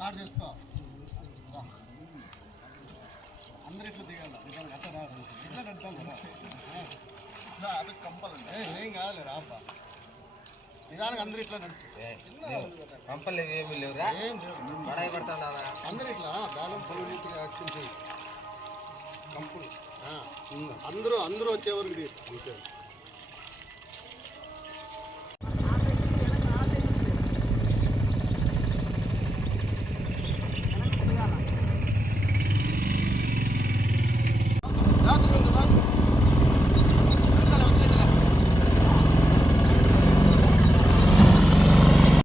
Card చేసుకో. అందరు ఇట్లా దిగాల, నిజంగా అట్లా రావడం ఇట్లా నడుతాం కదా. అది కంపలండి, ఏం కాదు రాబ్బా. నిజానికి అందరు ఇట్లా నడిచి కంపలు ఏమి లేవురా, ఏం లేవు. పడాయి పడతాను అందరు ఇట్లా బ్యాలెన్స్ యాక్షన్ చేయి. కంపులు అందరూ వచ్చేవరకు అంతే.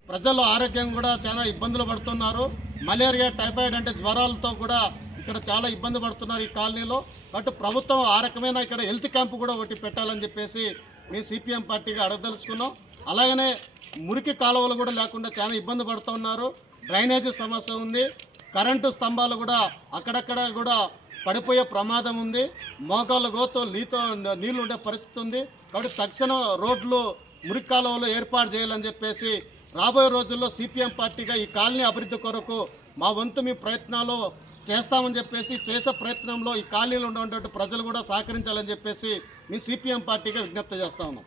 ప్రజలు ఆరోగ్యం కూడా చాలా ఇబ్బందులు పడుతున్నారు. మలేరియా, టైఫాయిడ్ అంటే జ్వరాలతో కూడా ఇక్కడ చాలా ఇబ్బంది పడుతున్నారు ఈ కాలనీలో. కాబట్టి ప్రభుత్వం ఆ రకమైన ఇక్కడ హెల్త్ క్యాంపు కూడా ఒకటి పెట్టాలని చెప్పేసి మీ సిపిఎం పార్టీగా అడగదలుచుకున్నాం. అలాగనే మురికి కాలువలు కూడా లేకుండా చాలా ఇబ్బంది పడుతున్నారు. డ్రైనేజీ సమస్య ఉంది. కరెంటు స్తంభాలు కూడా అక్కడక్కడ కూడా పడిపోయే ప్రమాదం ఉంది. మోకాళ్ళ గోతో నీళ్ళు ఉండే పరిస్థితి ఉంది. కాబట్టి తక్షణం రోడ్లు, మురికి కాలువలు ఏర్పాటు చేయాలని చెప్పేసి రాబోయే రోజుల్లో సిపిఎం పార్టీగా ఈ కాలనీ అభివృద్ధి కొరకు మా వంతు మీ ప్రయత్నాలు చేస్తామని చెప్పేసి, చేసే ప్రయత్నంలో ఈ కాలనీలో ఉన్నటువంటి ప్రజలు కూడా సహకరించాలని చెప్పేసి మీ సిపిఎం పార్టీగా విజ్ఞప్తి చేస్తా ఉన్నాం.